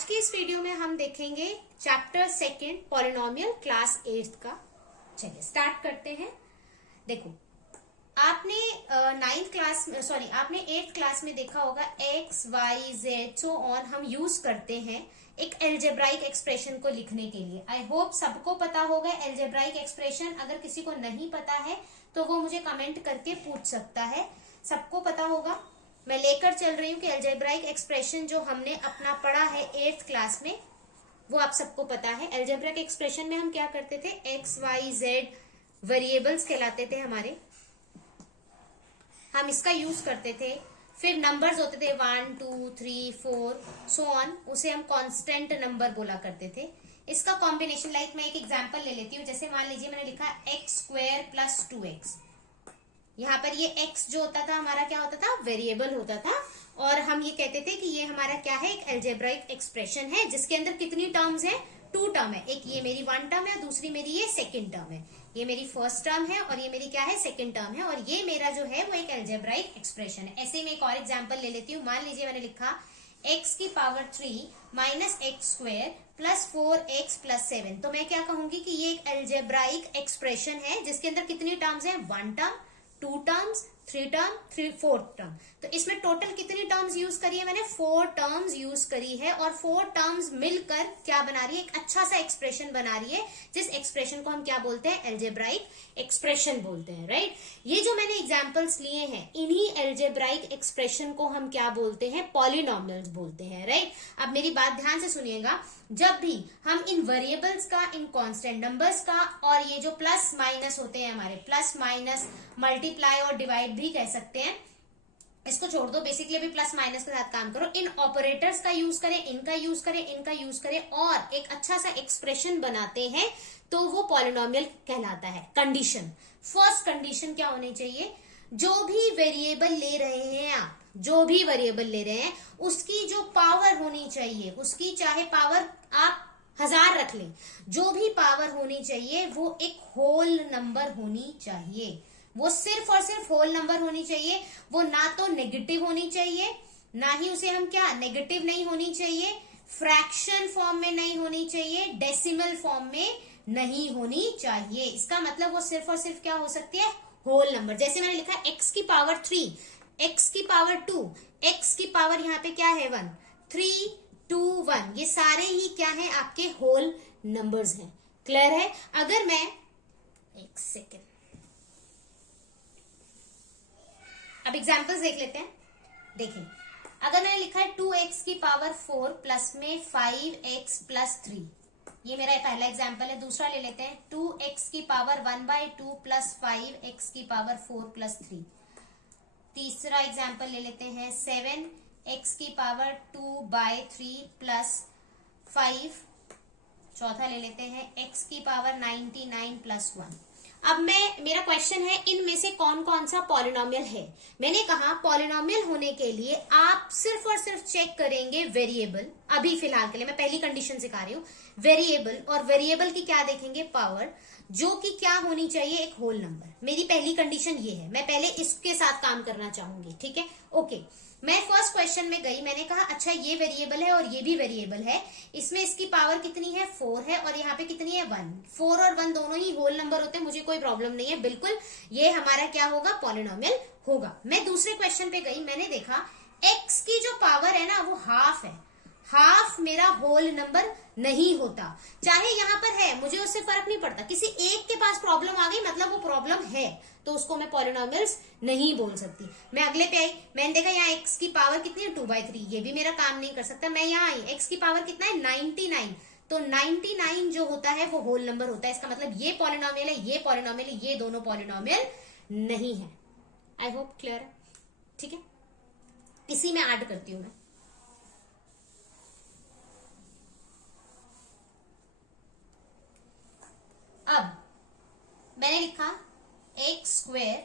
आज की इस वीडियो में हम देखेंगे चैप्टर सेकेंड पॉलिनोमियल क्लास 8 का। चलिए स्टार्ट करते हैं। देखो, आपने आपने 8th क्लास में देखा होगा x, y, z so on हम यूज करते हैं एक एल्जेब्राइक एक्सप्रेशन को लिखने के लिए। आई होप सबको पता होगा एल्जेब्राइक एक्सप्रेशन। अगर किसी को नहीं पता है तो वो मुझे कमेंट करके पूछ सकता है। सबको पता होगा, मैं लेकर चल रही हूँ कि एल्जेब्राइक एक्सप्रेशन जो हमने अपना पढ़ा है 8th क्लास में वो आप सबको पता है। एल्जेब्राइक एक्सप्रेशन में हम क्या करते थे, x, y, z वेरिएबल्स कहलाते थे हमारे, हम इसका यूज करते थे। फिर नंबर्स होते थे 1, 2, 3, 4 सो ऑन, उसे हम कांस्टेंट नंबर बोला करते थे। इसका कॉम्बिनेशन, लाइक मैं एक एग्जांपल ले लेती हूँ। जैसे मान लीजिए मैंने लिखा x स्क्वायर प्लस 2x। यहाँ पर ये x जो होता था हमारा क्या होता था, वेरिएबल होता था, और हम ये कहते थे कि ये हमारा क्या है, एक एल्जेब्राइक एक्सप्रेशन है जिसके अंदर कितनी टर्म्स है, 2 टर्म है। एक ये मेरी 1 टर्म है, दूसरी मेरी ये 2nd टर्म है। ये मेरी फर्स्ट टर्म है और ये मेरी क्या है, 2nd टर्म है, और ये मेरा जो है वो एक एल्जेब्राइक एक्सप्रेशन है। ऐसे में एक और एग्जाम्पल ले लेती हूँ। मान लीजिए मैंने लिखा x की power 3 minus x square plus 4x plus 7। तो मैं क्या कहूंगी कि ये एक एल्जेब्राइक एक्सप्रेशन है जिसके अंदर कितनी टर्म्स है, 1 टर्म, 2 टर्म्स, 3 टर्म, 4 टर्म। तो इसमें टोटल कितनी टर्म्स यूज करी है मैंने, 4 टर्म्स यूज करी है, और 4 टर्म्स मिलकर क्या बना रही है, एक अच्छा सा एक्सप्रेशन बना रही है, जिस एक्सप्रेशन को हम क्या बोलते हैं, एल्जेब्राइक एक्सप्रेशन बोलते हैं। राइट, ये जो मैंने एग्जांपल्स लिए हैं इन्हीं एल्जेब्राइक एक्सप्रेशन को हम क्या बोलते हैं, पॉलिनोमियल्स बोलते हैं। राइट, अब मेरी बात ध्यान से सुनिएगा। जब भी हम इन वेरिएबल्स का, इन कांस्टेंट नंबर्स का, और ये जो प्लस माइनस होते हैं हमारे, प्लस माइनस मल्टीप्लाई और डिवाइड भी कह सकते हैं, इसको छोड़ दो, बेसिकली अभी प्लस माइनस के साथ काम करो। इन ऑपरेटर्स का यूज करें, इनका यूज करें, इनका यूज करें, और एक अच्छा सा एक्सप्रेशन बनाते हैं तो वो पॉलिनोमियल कहलाता है। कंडीशन, फर्स्ट कंडीशन क्या होनी चाहिए, जो भी वेरिएबल ले रहे हैं आप, जो भी वेरिएबल ले रहे हैं उसकी जो पावर होनी चाहिए, उसकी चाहे पावर आप 1000 रख लें, जो भी पावर होनी चाहिए वो एक होल नंबर होनी चाहिए। वो सिर्फ और सिर्फ होल नंबर होनी चाहिए। वो ना तो नेगेटिव होनी चाहिए, ना ही उसे हम क्या, नेगेटिव नहीं होनी चाहिए, फ्रैक्शन फॉर्म में नहीं होनी चाहिए, डेसिमल फॉर्म में नहीं होनी चाहिए। इसका मतलब वो सिर्फ और सिर्फ क्या हो सकती है, होल नंबर। जैसे मैंने लिखा x की पावर 3, x की पावर 2, x की पावर यहाँ पे क्या है 1, 3, 2, 1, ये सारे ही क्या है, आपके होल नंबर्स हैं। क्लियर है। अगर मैं एक सेकेंड, अब एग्जाम्पल्स देख लेते हैं। देखिए, अगर मैंने लिखा है 2x की पावर 4 प्लस में 5x प्लस 3, ये मेरा पहला एग्जाम्पल है। दूसरा ले लेते हैं 2x की पावर 1/2 प्लस 5x की पावर 4 प्लस 3। तीसरा एग्जाम्पल ले लेते हैं 7x की पावर 2/3 प्लस 5। चौथा ले लेते हैं x की पावर 99 प्लस 1। अब मेरा क्वेश्चन है, इनमें से कौन कौन सा पॉलिनोमियल है। मैंने कहा पॉलिनोमियल होने के लिए आप सिर्फ और सिर्फ चेक करेंगे वेरिएबल। अभी फिलहाल के लिए मैं पहली कंडीशन सिखा रही हूँ, वेरिएबल, और वेरिएबल की क्या देखेंगे, पावर, जो कि क्या होनी चाहिए, एक होल नंबर। मेरी पहली कंडीशन ये है, मैं पहले इसके साथ काम करना चाहूंगी। ठीक है, ओके। मैं फर्स्ट क्वेश्चन में गई, मैंने कहा अच्छा ये वेरिएबल है और ये भी वेरिएबल है, इसमें इसकी पावर कितनी है, 4 है, और यहाँ पे कितनी है, 1। 4 और 1 दोनों ही होल नंबर होते हैं, मुझे कोई प्रॉब्लम नहीं है, बिल्कुल ये हमारा क्या होगा, पॉलिनोमियल होगा। मैं दूसरे क्वेश्चन पे गई, मैंने देखा x की जो पावर है ना वो हाफ है। हाफ मेरा होल नंबर नहीं होता, चाहे यहाँ पर है, मुझे उससे फर्क नहीं पड़ता। किसी एक के पास प्रॉब्लम आ गई मतलब वो प्रॉब्लम है, तो उसको मैं पॉलिनोमियल्स नहीं बोल सकती। मैं अगले पे आई, मैंने देखा यहाँ x की पावर कितनी है, 2/3, ये भी मेरा काम नहीं कर सकता। मैं यहाँ आई, x की पावर कितना है, 99, तो 99 जो होता है वो होल नंबर होता है। इसका मतलब ये पॉलिनोमियल है, ये पॉलिनोमियल है, ये दोनों पॉलिनोमियल नहीं है। आई होप क्लियर है। ठीक है, इसी में ऐड करती हूं मैं। अब मैंने लिखा x square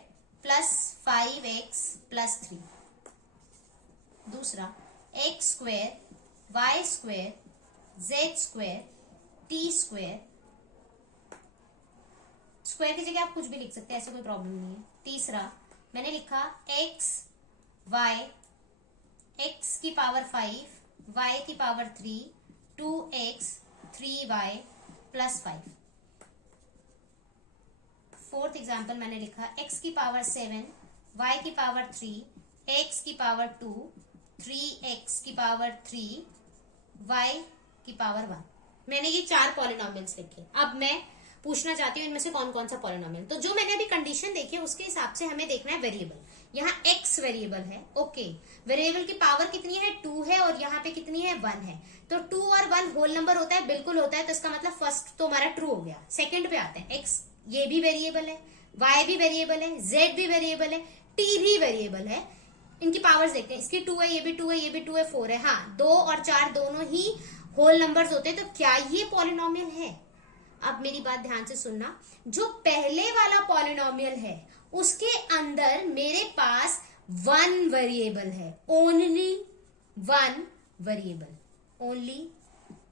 plus 5x plus 3। दूसरा X square, Y square, Z square, T square. Square की जगह आप कुछ भी लिख सकते हैं, ऐसे कोई प्रॉब्लम नहीं है। तीसरा मैंने लिखा एक्स वाई, एक्स की पावर 5, वाई की power 3 2x 3y plus 5। Fourth example मैंने लिखा x की पावर 7, y की पावर 3, x की पावर 2, 3x की पावर 3, y की पावर 1। मैंने ये 4 पॉलिनोमियल्स लिखे। अब मैं पूछना चाहती हूँ इनमें से कौन कौन सा पॉलिनोमियल। तो जो मैंने अभी कंडीशन देखी है उसके हिसाब से हमें देखना है वेरिएबल। यहाँ x वेरिएबल है, ओके। वेरिएबल की पावर कितनी है, 2 है, और यहाँ पे कितनी है, 1 है। तो 2 और 1 होल नंबर होता है, बिल्कुल होता है। तो इसका मतलब फर्स्ट तो हमारा ट्रू हो गया। सेकंड पे आते हैं, x ये भी वेरिएबल है, y भी वेरिएबल है, z भी वेरिएबल है, t भी वेरिएबल है। इनकी पावर्स देखते हैं, इसकी 2 है, ये भी 2 है, ये भी 2 है, 4 है। हाँ, 2 और 4 दोनों ही होल नंबर्स होते हैं। तो क्या ये पॉलिनोमियल है? अब मेरी बात ध्यान से सुनना, जो पहले वाला पॉलिनोमियल है उसके अंदर मेरे पास 1 वेरिएबल है, only 1 variable, only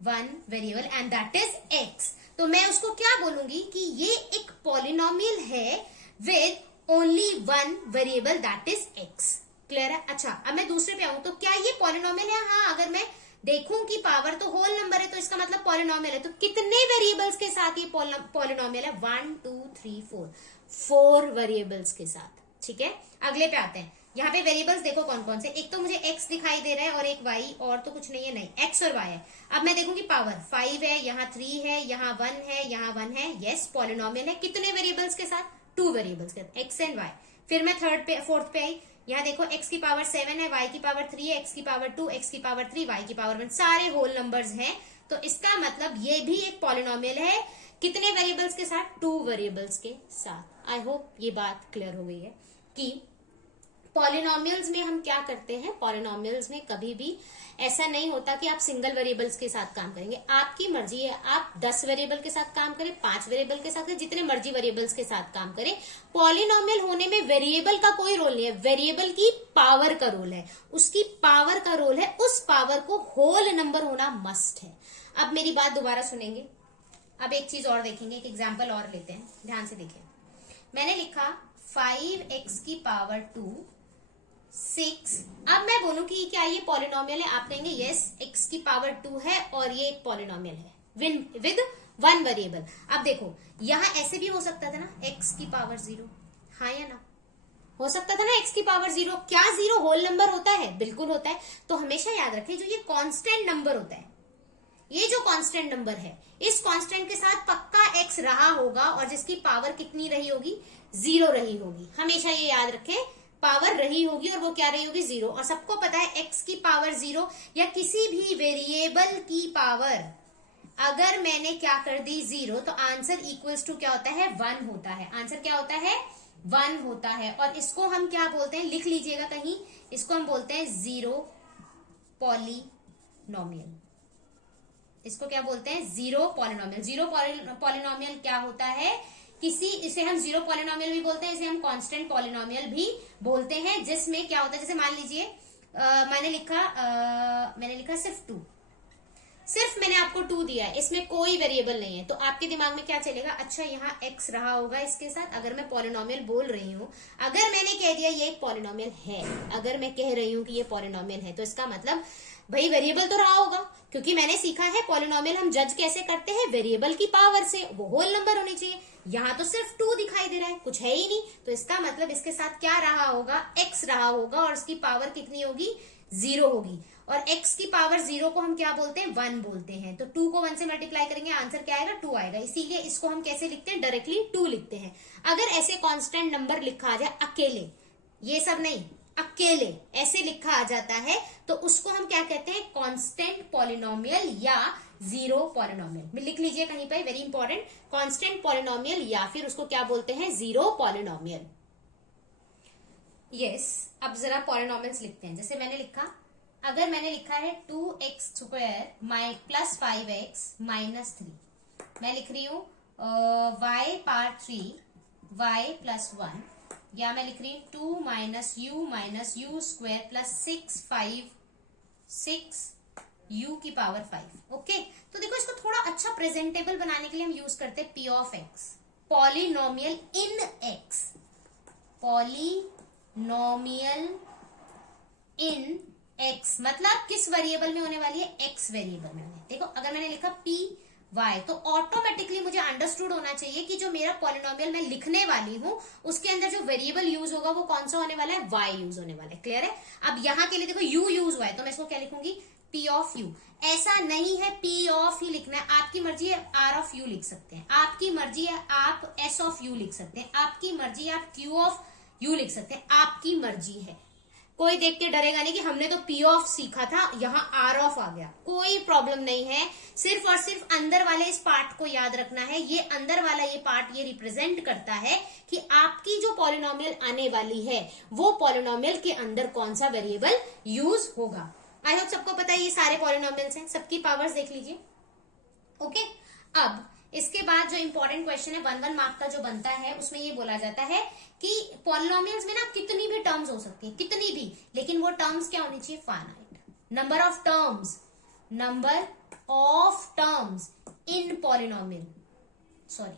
1 variable, and that is x। तो मैं उसको क्या बोलूंगी कि ये एक पॉलिनोमियल है with only 1 variable, that is x। Clear है? अच्छा, अब मैं दूसरे पे आऊं तो क्या ये पॉलिनोमियल है? हाँ, अगर मैं देखूं कि पावर तो होल नंबर है तो इसका मतलब पॉलिनोमियल है। तो कितने वेरिएबल्स के साथ ये पॉलिनोमियल है? 1 2 3 4, 4 वेरिएबल्स के साथ। ठीक है, अगले पे आते हैं। यहाँ पे वेरिएबल्स देखो कौन कौन से। एक तो मुझे x दिखाई दे रहा है और एक y, और तो कुछ नहीं है, नहीं, x और y है। अब मैं देखूंगी पावर 5 है, यहाँ 3 है, यहाँ 1 है, यहाँ 1 है। यस, पॉलिनोमियल है। कितने वेरिएबल्स के साथ? 2 वेरिएबल्स के साथ, x एंड y। फिर मैं फोर्थ पे आई। यहाँ देखो x की पावर 7 है, y की पावर 3 है, x की पावर 2, x की पावर 3, y की पावर 1, सारे होल नंबर्स हैं। तो इसका मतलब ये भी एक पॉलिनोमियल है। कितने वेरिएबल्स के साथ? 2 वेरिएबल्स के साथ। आई होप ये बात क्लियर हो गई है कि पॉलिनोमियल्स में हम क्या करते हैं। पॉलिनोमियल्स में कभी भी ऐसा नहीं होता कि आप सिंगल वेरिएबल्स के साथ काम करेंगे। आपकी मर्जी है, आप 10 वेरिएबल के साथ काम करें, 5 वेरिएबल के साथ करें, जितने मर्जी वेरिएबल्स के साथ काम करें। पॉलिनोमियल होने में वेरिएबल का कोई रोल नहीं है, वेरिएबल की पावर का रोल है। उसकी पावर का रोल है, उस पावर को होल नंबर होना मस्ट है। अब मेरी बात दोबारा सुनेंगे। अब एक चीज और देखेंगे, एक एग्जाम्पल और लेते हैं, ध्यान से देखिए। मैंने लिखा 5x की पावर 2 6। अब मैं बोलूं कि क्या ये पॉलिनोमियल है? आप कहेंगे यस, x की पावर 2 है और ये एक पॉलिनोमियल है विद 1 वेरिएबल। अब देखो, यहां ऐसे भी हो सकता था ना, x की पावर 0। हाँ या ना? हो सकता था ना x की पावर 0। क्या 0 होल नंबर होता है? बिल्कुल होता है। तो हमेशा याद रखें, जो ये कांस्टेंट नंबर होता है, ये जो कांस्टेंट नंबर है, इस कांस्टेंट के साथ पक्का x रहा होगा, और जिसकी पावर कितनी रही होगी? 0 रही होगी। हमेशा ये याद रखें, पावर रही होगी और वो क्या रही होगी? 0। और सबको पता है x की पावर 0 या किसी भी वेरिएबल की पावर अगर मैंने क्या कर दी 0, तो आंसर इक्वल्स टू क्या होता है? 1 होता है। आंसर क्या होता है? 1 होता है। और इसको हम क्या बोलते हैं? लिख लीजिएगा कहीं, इसको हम बोलते हैं 0 पॉलिनोमियल। इसको क्या बोलते हैं? 0 पॉलिनोमियल। 0 पॉलिनोमियल क्या होता है? इसे हम 0 पॉलिनोमियल भी बोलते हैं, इसे हम कांस्टेंट पॉलिनोमियल भी बोलते हैं, जिसमें क्या होता है, जैसे मान लीजिए मैंने लिखा सिर्फ 2, सिर्फ मैंने आपको 2 दिया है, इसमें कोई वेरिएबल नहीं है। तो आपके दिमाग में क्या चलेगा? अच्छा, यहाँ x रहा होगा इसके साथ। अगर मैं पॉलिनोमियल बोल रही हूँ, अगर मैंने कह दिया ये एक पॉलिनोमियल है, अगर मैं कह रही हूँ कि ये पॉलिनोमियल है, तो इसका मतलब भाई वेरिएबल तो रहा होगा, क्योंकि मैंने सीखा है पॉलिनोमियल हम जज कैसे करते हैं? वेरिएबल की पावर से। वो होल नंबर होनी चाहिए। यहाँ तो सिर्फ 2 दिखाई दे रहा है, कुछ है ही नहीं। तो इसका मतलब इसके साथ क्या रहा होगा? x रहा होगा, और उसकी पावर कितनी होगी? 0 होगी। और x की पावर 0 को हम क्या बोलते हैं? 1 बोलते हैं। तो 2 को 1 से मल्टीप्लाई करेंगे, आंसर क्या आएगा? 2 आएगा। इसीलिए इसको हम कैसे लिखते हैं? डायरेक्टली 2 लिखते हैं। अगर ऐसे कांस्टेंट नंबर लिखा आ जाए अकेले, ये सब नहीं, अकेले ऐसे लिखा आ जाता है, तो उसको हम क्या कहते हैं? कांस्टेंट पॉलिनोमियल या 0 पॉलिनोमियल। लिख लीजिए कहीं पर, वेरी इंपॉर्टेंट, कांस्टेंट पॉलिनोमियल या फिर उसको क्या बोलते हैं? 0 पॉलिनोमियल। यस, अब जरा पॉलिनोमियल्स लिखते हैं। जैसे अगर मैंने लिखा है 2x² प्लस 5x माइनस 3, मैं लिख रही हूं y पावर 3 y प्लस 1, या मैं लिख रही हूं 2 minus u square plus 6 u की पावर 5। ओके, तो देखो, इसको थोड़ा अच्छा प्रेजेंटेबल बनाने के लिए हम यूज करते हैं p of x, polynomial in x, polynomial in x, मतलब किस वेरिएबल में होने वाली है, x वेरिएबल में होने। देखो अगर मैंने लिखा p y तो ऑटोमेटिकली मुझे अंडरस्टूड होना चाहिए कि जो मेरा पॉलिनोमियल मैं लिखने वाली हूं उसके अंदर जो वेरिएबल यूज होगा वो कौन सा होने वाला है, y यूज होने वाला है। क्लियर है? अब यहां के लिए देखो u यूज हुआ है तो मैं इसको क्या लिखूंगी, p ऑफ u। ऐसा नहीं है p ऑफ ही लिखना है, आपकी मर्जी है r ऑफ u लिख सकते हैं, आपकी मर्जी है आप s ऑफ u लिख सकते हैं, आपकी मर्जी है आप q ऑफ u लिख सकते हैं, आपकी मर्जी है। कोई देख के डरेगा नहीं कि हमने तो P ऑफ सीखा था यहाँ R ऑफ आ गया, कोई प्रॉब्लम नहीं है। सिर्फ और सिर्फ अंदर वाले इस पार्ट को याद रखना है। ये अंदर वाला ये पार्ट ये रिप्रेजेंट करता है कि आपकी जो पॉलिनोमियल आने वाली है वो पॉलिनोमियल के अंदर कौन सा वेरिएबल यूज होगा। आई होप सबको पता है ये सारे पॉलिनोमियल्स हैं, सबकी पावर्स देख लीजिए। ओके, अब इसके बाद जो इंपॉर्टेंट क्वेश्चन है 1 मार्क का जो बनता है उसमें ये बोला जाता है कि पॉलिनोमियल्स में ना कितनी भी टर्म्स हो सकती है, कितनी भी, लेकिन वो टर्म्स क्या होनी चाहिए, finite. Number of terms, number of terms in polynomial, sorry,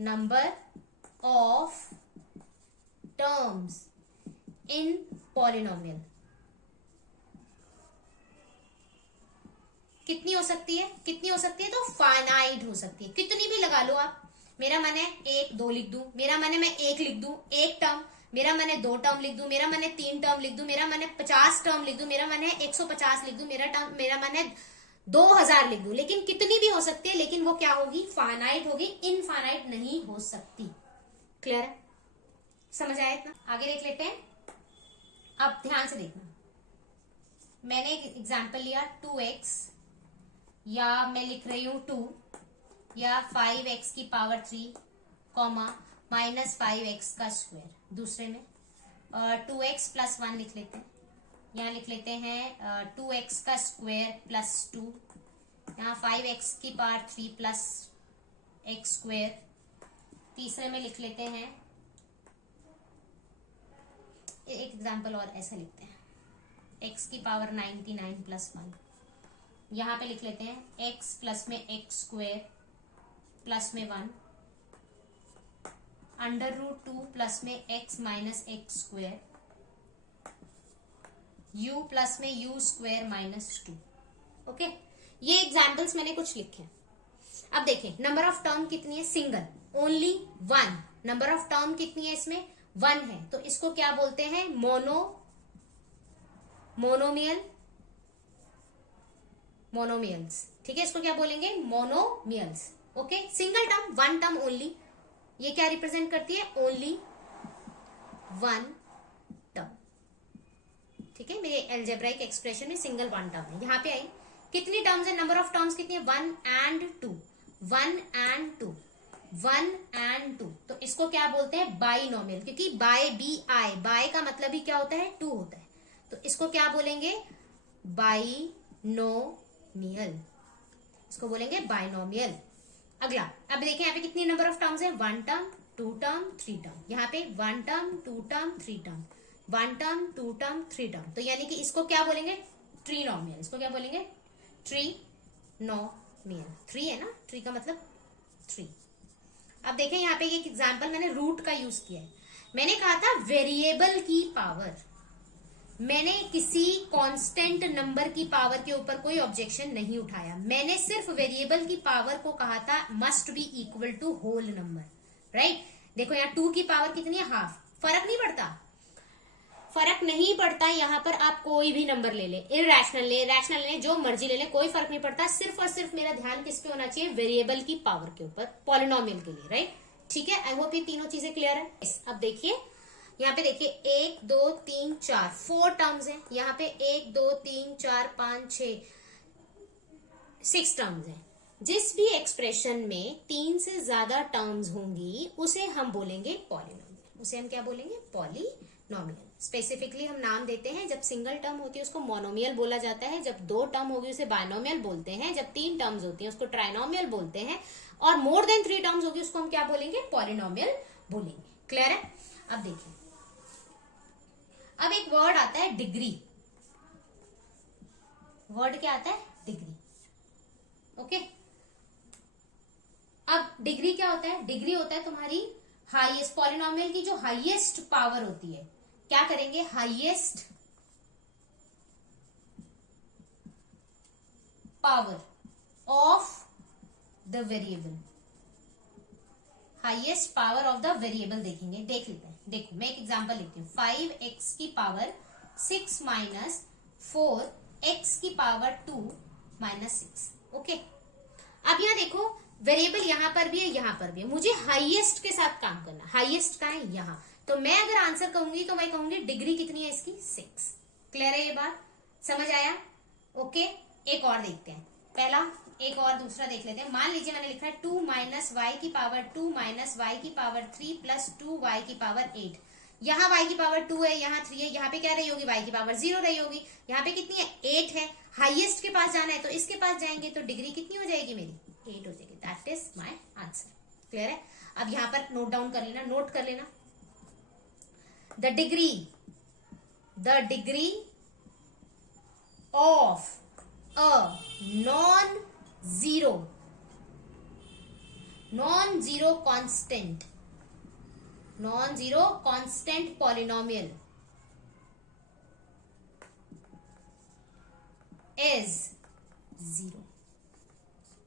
number of terms in polynomial कितनी हो सकती है, कितनी हो सकती है, तो फाइनाइट हो सकती है, कितनी भी लगा लो आप। मेरा मन है 1 2 लिख दूं, मेरा मन है मैं 1 लिख दूं, 1 टर्म, मेरा मन है 2 टर्म लिख दूं, मेरा मन है 3 टर्म लिख दूं, मेरा मन है 50 टर्म लिख दूं, मेरा मन है 150 लिख दूं, मेरा मन है 2000 लिख दूं, लेकिन कितनी भी हो सकती है, लेकिन वो क्या होगी, फाइनाइट होगी, इनफाइनाइट नहीं हो सकती। क्लियर है? समझ आया इतना? आगे देख लेते हैं। अब ध्यान से देखना, मैंने एक एग्जाम्पल लिया 2x, या मैं लिख रही हूं 2 या 5x की पावर 3 कॉमा माइनस 5x का स्क्वायर। दूसरे में 2x प्लस 1 लिख लेते हैं, यहाँ लिख लेते हैं 2x का स्क्वायर प्लस 2, यहाँ 5x की पावर 3 प्लस x स्क्वायर। तीसरे में लिख लेते हैं एक एग्जाम्पल और ऐसा लिखते हैं, x की पावर 99 प्लस 1। यहाँ पे लिख लेते हैं x प्लस में x स्क्वायर प्लस में 1 अंडर रूट 2 प्लस में x minus x square u plus में u स्क्वायर माइनस 2। ओके, ये एग्जाम्पल्स मैंने कुछ लिखे हैं। अब देखें नंबर ऑफ टर्म कितनी है, single, only 1। Number of term कितनी है इसमें, 1 है, तो इसको क्या बोलते हैं, मोनोमियल्स। ठीक है, इसको क्या बोलेंगे, monomials. Okay, single term, 1 term only, ये क्या रिप्रेजेंट करती है, ओनली 1 टर्म। ठीक है, मेरे अलजेब्राइक एक्सप्रेशन में सिंगल 1 टर्म है। यहाँ पे आई कितनी टर्म्स है, नंबर ऑफ टर्म्स कितनी है, 1 and 2, 1 and 2, 1 and 2। तो इसको क्या बोलते हैं, बाइनोमियल, क्योंकि बाय बी आई, बाय का मतलब ही क्या होता है, 2 होता है, तो इसको क्या बोलेंगे, बाइनोमियल, इसको बोलेंगे बाइनोमियल। अगला, अब देखें यहाँ पे कितनी नंबर ऑफ टर्म्स है, 1 टर्म, 2 टर्म, 3 टर्म। यहाँ पे 1 term, 2 term, 3 term, 1 term, 2 term, 3 term. तो यानी कि इसको क्या बोलेंगे, ट्रीनोमियल। इसको क्या बोलेंगे, ट्रीनोमियल। 3 है ना, ट्री का मतलब 3। अब देखें यहाँ पे एक एग्जाम्पल मैंने रूट का यूज किया है। मैंने कहा था वेरिएबल की पावर, मैंने किसी कांस्टेंट नंबर की पावर के ऊपर कोई ऑब्जेक्शन नहीं उठाया, मैंने सिर्फ वेरिएबल की पावर को कहा था must be equal to whole number, right. देखो यहाँ 2 की पावर कितनी है, हाफ, फर्क नहीं पड़ता, फर्क नहीं पड़ता, यहाँ पर आप कोई भी नंबर ले ले, इरैशनल ले, रैशनल ले, जो मर्जी ले ले, कोई फर्क नहीं पड़ता। सिर्फ और सिर्फ मेरा ध्यान किस पे होना चाहिए, वेरिएबल की पावर के ऊपर, पॉलिनोमियल के लिए, राइट। ठीक है, आई होप ये तीनों चीजें क्लियर है। अब देखिए यहाँ पे देखिए 1 2 3 4 4 टर्म्स है, यहाँ पे 1 2 3 4 5 6 6 टर्म्स है। जिस भी एक्सप्रेशन में 3 से ज्यादा टर्म्स होंगी उसे हम बोलेंगे पॉलिनोमियल, उसे हम क्या बोलेंगे, पॉलिनोमियल। स्पेसिफिकली हम नाम देते हैं, जब सिंगल टर्म होती है उसको मोनोमियल बोला जाता है, जब 2 टर्म होगी उसे बाइनोमियल बोलते हैं, जब 3 टर्म्स होती हैं उसको ट्राइनोमियल बोलते हैं, और मोर देन 3 टर्म्स होगी उसको हम क्या बोलेंगे, पॉलिनोमियल बोलेंगे। क्लियर है? अब देखिए, अब एक वर्ड आता है डिग्री। वर्ड क्या आता है, डिग्री। ओके, अब डिग्री क्या होता है, डिग्री होता है तुम्हारी हाईएस्ट, पॉलिनोमियल की जो हाईएस्ट पावर होती है, क्या करेंगे, highest power of the variable, highest power of the variable देखेंगे। देख लेते हैं, देखो मैं एक एग्जांपल लिखती हूँ, 5x की पावर 6 माइनस 4x की पावर 2 माइनस 6। ओके, अब यहाँ देखो वेरिएबल यहां पर भी है, यहां पर भी है, मुझे हाईएस्ट के साथ काम करना। हाईएस्ट का है यहां, तो मैं अगर आंसर कहूंगी तो मैं कहूंगी डिग्री कितनी है इसकी, 6। क्लियर है ये बात, समझ आया? ओके, एक और देखते हैं, पहला एक और दूसरा देख लेते हैं। मान लीजिए मैंने लिखा है 2 माइनस वाई की पावर 2 माइनस वाई की पावर 3 प्लस 2 वाई की पावर 8। यहाँ y की पावर 2 है, यहाँ 3 है, यहाँ पे क्या रही होगी, y की पावर 0 रही होगी। यहाँ पे कितनी है, 8 है। हाईएस्ट के पास जाना है तो इसके पास जाएंगे, तो डिग्री कितनी हो जाएगी मेरी, 8 हो जाएगी। That is my answer. Clear है? अब यहाँ पर नोट डाउन कर लेना, नोट कर लेना, the degree of a non zero constant polynomial is 0।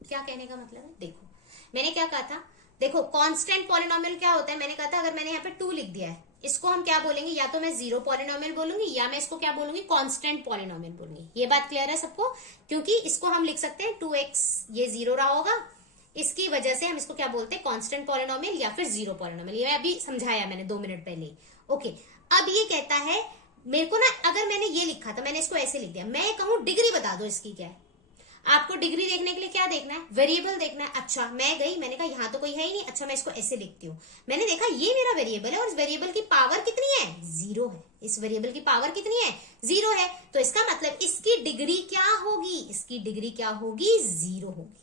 क्या कहने का मतलब है, देखो मैंने क्या कहा था, देखो कांस्टेंट पॉलिनोमियल क्या होता है, मैंने कहा था अगर मैंने यहाँ पे 2 लिख दिया है, इसको हम क्या बोलेंगे, या तो मैं जीरो पॉलिनोमियल बोलूंगी या मैं इसको क्या बोलूंगी, कांस्टेंट पॉलिनोमियल बोलूंगी। ये बात क्लियर है सबको? क्योंकि इसको हम लिख सकते हैं 2x, ये 0 रहा होगा, इसकी वजह से हम इसको क्या बोलते हैं, कांस्टेंट पॉलिनोमियल या फिर जीरो पॉलिनोमियल। ये अभी समझाया मैंने 2 मिनट पहले। ओके, अब ये कहता है मेरे को ना, अगर मैंने ये लिखा था, मैंने इसको ऐसे लिख दिया, मैं कहूं डिग्री बता दो इसकी क्या है। आपको डिग्री देखने के लिए क्या देखना है, वेरिएबल देखना है। अच्छा, मैं गई, मैंने कहा यहाँ तो कोई है ही नहीं, अच्छा मैं इसको ऐसे लिखती हूँ। मैंने देखा ये मेरा वेरिएबल है और इस वेरिएबल की पावर कितनी है, 0 है। इस वेरिएबल की पावर कितनी है, 0 है। तो इसका मतलब इसकी डिग्री क्या होगी, इसकी डिग्री क्या होगी, 0 होगी।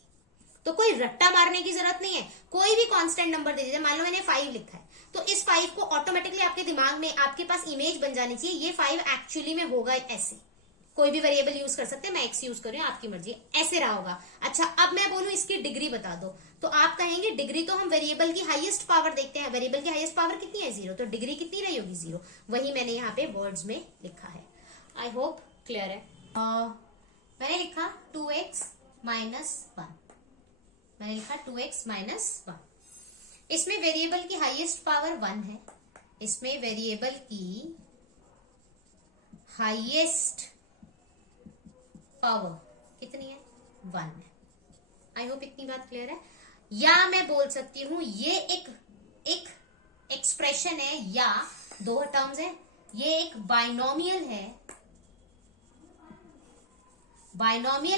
तो कोई रट्टा मारने की जरूरत नहीं है, कोई भी कांस्टेंट नंबर दे दीजिए। मान लो मैंने 5 लिखा है, तो इस 5 को ऑटोमेटिकली आपके दिमाग में, आपके पास इमेज बन जानी चाहिए, ये 5 एक्चुअली में होगा ऐसे। कोई भी वेरिएबल यूज कर सकते हैं, मैं x यूज कर रही हूँ, आपकी मर्जी, ऐसे रहा होगा। अच्छा, अब मैं बोलूं इसकी डिग्री बता दो, तो आप कहेंगे डिग्री तो हम वेरिएबल की हाईएस्ट पावर देखते हैं, वेरिएबल की हाईएस्ट पावर कितनी है, 0, तो डिग्री कितनी रही होगी, 0। वही मैंने यहाँ पे वर्ड्स में लिखा है। आई होप क्लियर है। मैंने लिखा 2x माइनस 1, मैंने लिखा 2x माइनस 1। इसमें वेरिएबल की हाईएस्ट पावर 1 है, इसमें वेरिएबल की हाईएस्ट पावर कितनी है, 1 है। आई होप इतनी बात क्लियर है। या मैं बोल सकती हूं ये एक एक्सप्रेशन है, या 2 टर्म्स है, ये एक बाइनोमियल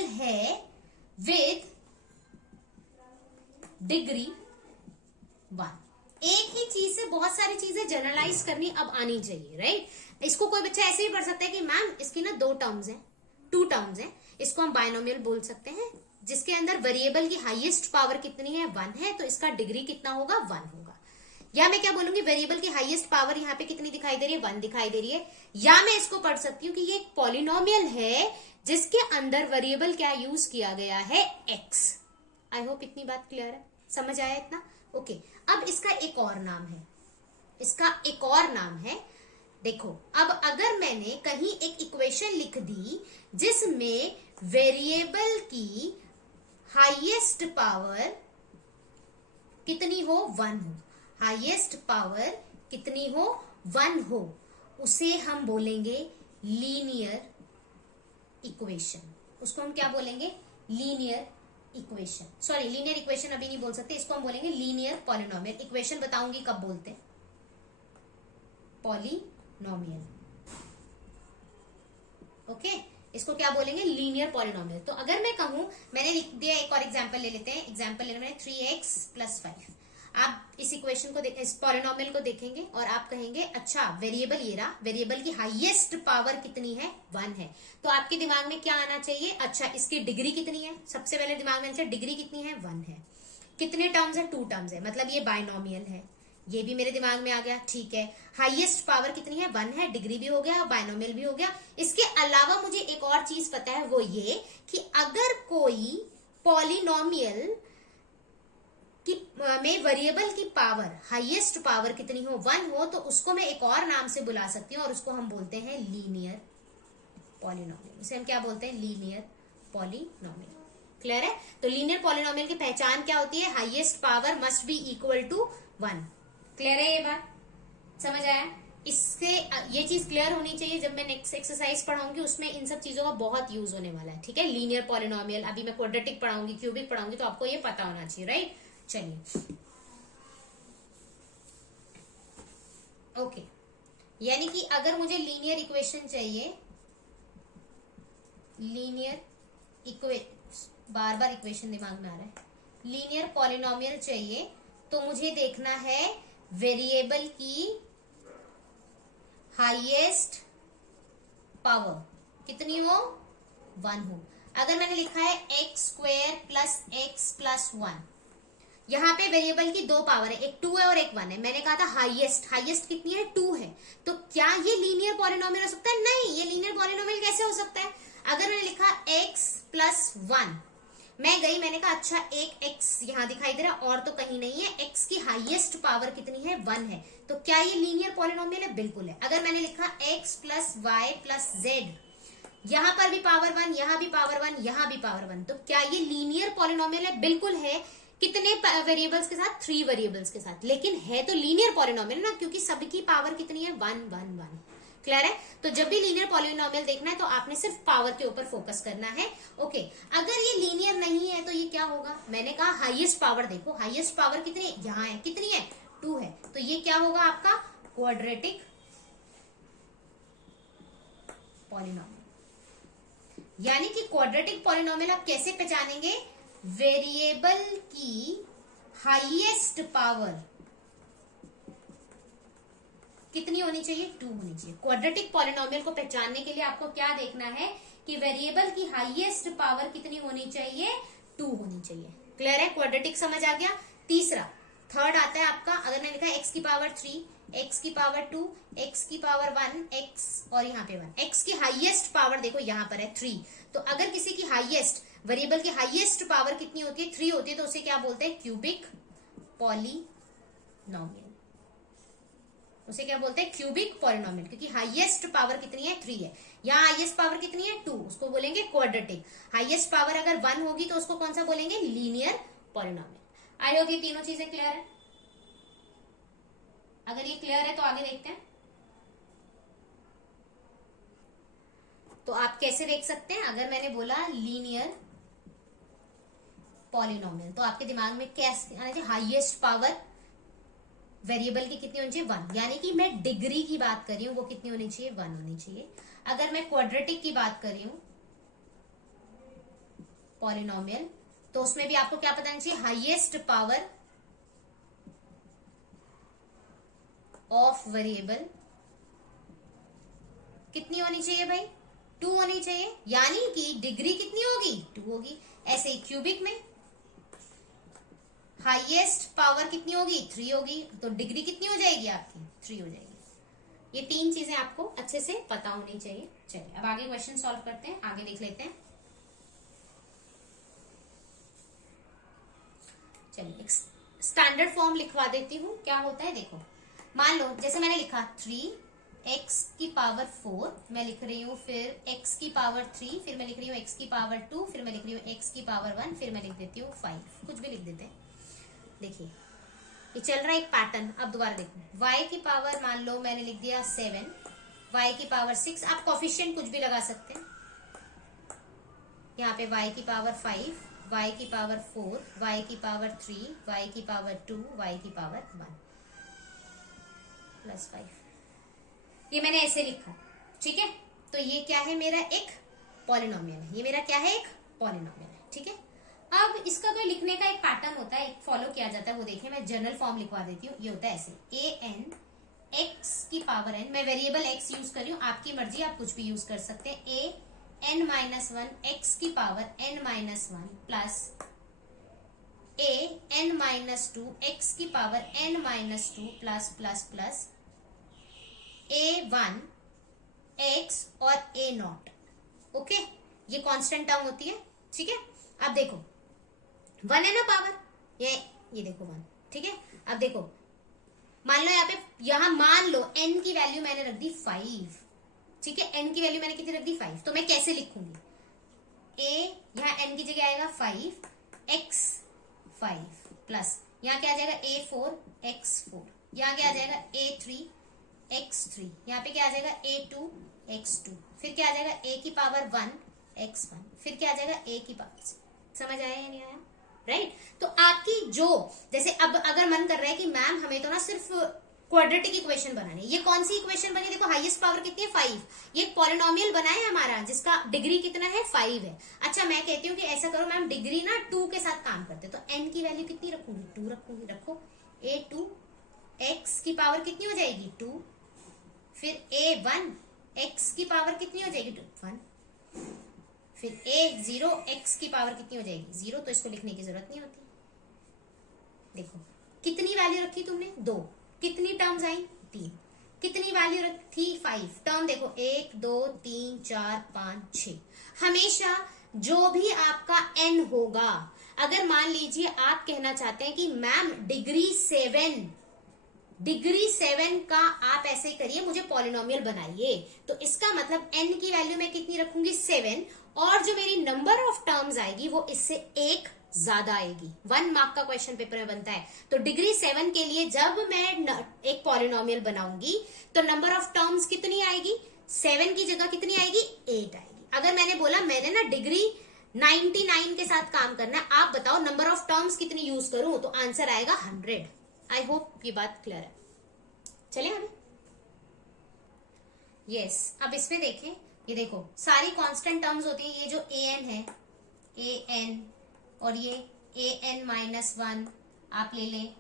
है विद डिग्री 1। एक ही चीज से बहुत सारी चीजें जनरलाइज करनी अब आनी चाहिए, राइट? इसको कोई बच्चा ऐसे भी पढ़ सकता है कि मैम इसकी ना 2 टर्म्स हैं, 2 टर्म्स हैं, इसको हम बाइनोमियल बोल सकते हैं, जिसके अंदर वेरिएबल की हाईएस्ट पावर कितनी है, 1 है, तो इसका डिग्री कितना होगा, 1 होगा। या मैं क्या बोलूंगी, वेरिएबल की हाईएस्ट पावर यहाँ पे कितनी दिखाई दे रही है, 1 दिखाई दे रही है। या मैं इसको पढ़ सकती हूँ कि ये एक पॉलिनोमियल है जिसके अंदर वेरिएबल क्या यूज किया गया है, x। आई होप इतनी बात क्लियर है, समझ आया इतना? ओके, अब इसका एक और नाम है, इसका एक और नाम है, देखो अब अगर मैंने कहीं एक इक्वेशन लिख दी जिसमें वेरिएबल की हाईएस्ट पावर कितनी हो, 1 हो, हाईएस्ट पावर कितनी हो, 1 हो, उसे हम बोलेंगे लीनियर इक्वेशन। उसको हम क्या बोलेंगे, linear equation. Sorry, linear equation अभी नहीं बोल सकते, इसको हम बोलेंगे लीनियर पॉलिनोमियल इक्वेशन। बताऊंगी कब बोलते हैं, पॉलिनोमियल। ओके, इसको क्या बोलेंगे, लीनियर पॉलिनोमियल। तो अगर मैं कहूं, मैंने लिख दिया, एक और एग्जांपल ले लेते हैं, एग्जांपल लेना मैंने 3x + 5। आप इस इक्वेशन को, इस पॉलिनोमियल को देखेंगे और आप कहेंगे अच्छा वेरिएबल ये रहा, वेरिएबल की हाईएस्ट पावर कितनी है, 1 है। तो आपके दिमाग में क्या आना चाहिए, अच्छा इसकी डिग्री कितनी है, सबसे पहले दिमाग में डिग्री कितनी है, 1 है। कितने टर्म्स है, 2 टर्म्स है, मतलब ये बाइनोमियल है। ये भी मेरे दिमाग में आ गया, ठीक है। हाईएस्ट पावर कितनी है, 1 है, डिग्री भी हो गया, बाइनोमियल भी हो गया। इसके अलावा मुझे एक और चीज पता है, वो ये कि अगर कोई पॉलिनोमियल कि में वेरिएबल की पावर, हाईएस्ट पावर कितनी हो, 1 हो, तो उसको मैं एक और नाम से बुला सकती हूँ और उसको हम बोलते हैं लीनियर पॉलिनोमियल। उसे हम क्या बोलते हैं, लीनियर पॉलिनोमियल। क्लियर है? तो लीनियर पॉलिनोमियल की पहचान क्या होती है, highest power must be equal to 1। Clear है? ये बात समझ आया? इससे ये चीज क्लियर होनी चाहिए, जब मैं नेक्स्ट एक्सरसाइज पढ़ाऊंगी उसमें इन सब चीजों का बहुत यूज होने वाला है। ठीक है? लीनियर पॉलिनोमियल, अभी मैं क्वाड्रेटिक पढ़ाऊंगी, क्यूबिक पढ़ाऊंगी, तो आपको ये पता होना चाहिए। राइट? चलिए, ओके। यानी कि अगर मुझे लीनियर इक्वेशन चाहिए, लीनियर बार बार इक्वेशन दिमाग में आ रहा है, लीनियर पॉलिनोमियल चाहिए, तो मुझे देखना है वेरिएबल की हाईएस्ट पावर कितनी हो, 1 हो। अगर मैंने लिखा है x² प्लस x प्लस 1, यहाँ पे वेरिएबल की 2 पावर है, एक 2 है और एक 1 है। मैंने कहा था हाईएस्ट, हाईएस्ट कितनी है, 2 है। तो क्या ये लीनियर पॉलिनोमियल हो सकता है? नहीं। ये लीनियर पॉलिनोमियल कैसे हो सकता है? अगर मैंने लिखा x प्लस 1, मैं गई, मैंने कहा अच्छा एक x यहाँ दिखाई दे रहा और तो कहीं नहीं है, x की हाईएस्ट पावर कितनी है, 1 है, तो क्या ये लीनियर पॉलिनोमियल है? बिल्कुल है। अगर मैंने लिखा x plus Y plus Z, यहां पर भी पावर 1, यहां भी पावर 1, यहां भी पावर 1, तो क्या ये लीनियर पॉलिनोमियल है? बिल्कुल है। कितने वेरिएबल्स के साथ? 3 वेरिएबल्स के साथ। लेकिन है तो लीनियर पॉलिनोमियल ना, क्योंकि सबकी पावर कितनी है, 1 1 1। क्लियर है? तो जब भी लीनियर पॉलिनोमियल देखना है तो आपने सिर्फ पावर के ऊपर फोकस करना है। ओके। अगर ये लीनियर नहीं है तो ये क्या होगा? मैंने कहा हाईएस्ट पावर देखो, हाईएस्ट पावर कितनी है, यहाँ है, कितनी है, 2 है, तो ये क्या होगा आपका, क्वाड्रेटिक पॉलिनोमियल। यानी कि क्वाड्रेटिक पॉलिनोमियल आप कैसे पहचानेंगे? वेरिएबल की हाईएस्ट पावर कितनी होनी चाहिए, 2 होनी चाहिए। क्वाड्रेटिक पॉलिनोमियल को पहचानने के लिए आपको क्या देखना है कि वेरिएबल की हाईएस्ट पावर कितनी होनी चाहिए, 2 होनी चाहिए। क्लियर है? क्वाड्रेटिक समझ आ गया। तीसरा, थर्ड आता है आपका, अगर मैंने लिखा है x की पावर 3, x की पावर 2, x की पावर 1, x और यहाँ पे 1, x की हाईएस्ट पावर देखो यहाँ पर है 3। तो अगर किसी की हाईएस्ट, वेरिएबल की हाईएस्ट पावर कितनी होती है, 3 होती है, तो उसे क्या बोलते हैं, क्यूबिक पॉलिनोमियल। उसे क्या बोलते हैं, क्यूबिक पॉलिनोमियल, क्योंकि हाईएस्ट पावर कितनी है, 3 है। यहाँ हाईएस्ट पावर कितनी है, 2, उसको बोलेंगे क्वाड्रेटिक। हाईएस्ट पावर अगर 1 होगी तो उसको कौन सा बोलेंगे, लीनियर पॉलिनोमियल। आई होप ये तीनों चीजें क्लियर है। अगर ये क्लियर है तो आगे देखते हैं। तो आप कैसे देख सकते हैं, अगर मैंने बोला लीनियर पॉलिनोमियल तो आपके दिमाग में कैसे आना चाहिए, हाईएस्ट पावर वेरिएबल की कितनी होनी चाहिए, 1। यानी कि मैं डिग्री की बात कर रही हूं, वो कितनी होनी चाहिए, 1 होनी चाहिए। अगर मैं क्वाड्रेटिक की बात कर रही हूं पॉलिनोमियल, तो उसमें भी आपको क्या पता होना चाहिए, हाईएस्ट पावर ऑफ वेरिएबल कितनी होनी चाहिए भाई, 2 होनी चाहिए। यानी कि डिग्री कितनी होगी, 2 होगी। ऐसे ही क्यूबिक में हाईएस्ट पावर कितनी होगी, 3 होगी, तो डिग्री कितनी हो जाएगी आपकी, 3 हो जाएगी। ये 3 चीजें आपको अच्छे से पता होनी चाहिए। चलिए अब आगे क्वेश्चन सॉल्व करते हैं, आगे देख लेते हैं। चलिए स्टैंडर्ड फॉर्म लिखवा देती हूँ, क्या होता है देखो। मान लो जैसे मैंने लिखा 3x की पावर 4, मैं लिख रही हूँ, फिर x की पावर 3, फिर मैं लिख रही हूँ x की पावर 2, फिर मैं लिख रही हूँ x की पावर 1, फिर मैं लिख देती हूँ 5, कुछ भी लिख देते हैं। देखिए ये चल रहा है एक पैटर्न। अब दोबारा देखो, y की पावर मान लो मैंने लिख दिया 7, y की पावर 6, आप कोफिशिएंट कुछ भी लगा सकते हैं। यहाँ पे y की पावर 5, y की पावर 4, y की पावर 3, y की पावर 2, y की पावर 1 प्लस 5। ये मैंने ऐसे लिखा, ठीक है। तो ये क्या है, मेरा एक पॉलिनोमियल है, ये मेरा क्या है, एक पॉलिनोमियल है, ठीक है। अब इसका कोई लिखने का एक पैटर्न होता है, एक फॉलो किया जाता है, वो देखिए मैं जनरल फॉर्म लिखवा देती हूँ। ये होता है ऐसे, an x की पावर n, मैं वेरिएबल x यूज कर रही हूँ, आपकी मर्जी, आप कुछ भी यूज कर सकते हैं। an-1 x की power n-1 plus an-2 x की power n-2 plus plus plus a1 x और a0। ओके, ये कांस्टेंट टर्म होती है, ठीक है। अब देखो 1 है ना पावर, ये ये देखो 1, ठीक है। अब देखो मान लो यहाँ मान लो n की वैल्यू मैंने रख दी 5, ठीक है। n की वैल्यू मैंने कितनी रख दी 5, तो मैं कैसे लिखूंगी, a यहाँ n की जगह आएगा 5x 5 प्लस यहाँ क्या आ जाएगा a4 x4, यहाँ क्या आ जाएगा a3 x3, यहाँ पे क्या आ जाएगा a2 x2, फिर क्या आ जाएगा a की पावर 1 x1, फिर क्या आ जाएगा a की पावर, समझ आया या नहीं आया, राइट। तो आपकी जो जैसे अब अगर मन कर रहा है कि मैम हमें तो ना सिर्फ क्वाड्रेटिक इक्वेशन बनानी है, ये कौन सी इक्वेशन बनी, देखो हाईएस्ट पावर कितनी है 5, ये पॉलिनोमियल बना है हमारा जिसका डिग्री कितना है 5 है। अच्छा मैं कहती हूँ कि ऐसा करो मैम डिग्री ना 2 के साथ काम करते, तो n की वैल्यू कितनी रखूंगी 2 रखूंगी, रखो a2 x की पावर कितनी हो जाएगी 2, फिर a1 x की पावर कितनी हो जाएगी 1, फिर a0 x की पावर कितनी हो जाएगी 0, तो इसको लिखने की जरूरत नहीं होती। देखो कितनी वैल्यू रखी तुमने 2, कितनी टर्म्स आई 3, कितनी वैल्यू रखी 5, टर्म देखो 1 2 3 4 5 6, हमेशा जो भी आपका n होगा, अगर मान लीजिए आप कहना चाहते हैं कि मैम डिग्री 7 का आप ऐसे करिए मुझे पॉलिनोमियल बनाइए, तो इसका मतलब n की वैल्यू मैं कितनी रखूंगी 7, और जो मेरी नंबर ऑफ टर्म्स आएगी वो इससे एक ज्यादा आएगी। 1 मार्क का क्वेश्चन पेपर में बनता है, तो डिग्री 7 के लिए जब मैं एक पॉलिनोमियल बनाऊंगी तो नंबर ऑफ टर्म्स कितनी आएगी, 7 की जगह कितनी आएगी 8 आएगी। अगर मैंने बोला मैंने ना डिग्री 99 के साथ काम करना है, आप बताओ नंबर ऑफ टर्म्स कितनी यूज करूं, तो आंसर आएगा 100। आई होप ये बात क्लियर है। चले अभी यस अब इसमें देखें, ये देखो सारी कांस्टेंट टर्म्स होती है, ये जो an है an और ये an-1 आप ले लें,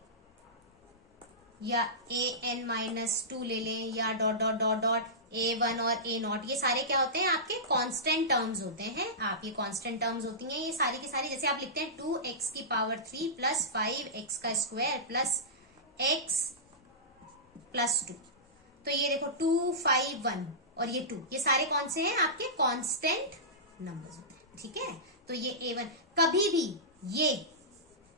या an-2 ले लें, या dot dot dot dot a1 और a0, ये सारे क्या होते हैं आपके कांस्टेंट टर्म्स होते हैं। आप ये कांस्टेंट टर्म्स होती हैं ये सारी की सारी, जैसे आप लिखते हैं 2x की पावर 3 प्लस 5x का स्क्वायर प्लस x प्लस 2, तो ये देखो 2 5 1 और ये 2, ये सारे कौन से हैं आपके कांस्टेंट नंबर्स होते हैं, ठीक है। तो ये a1 कभी भी ये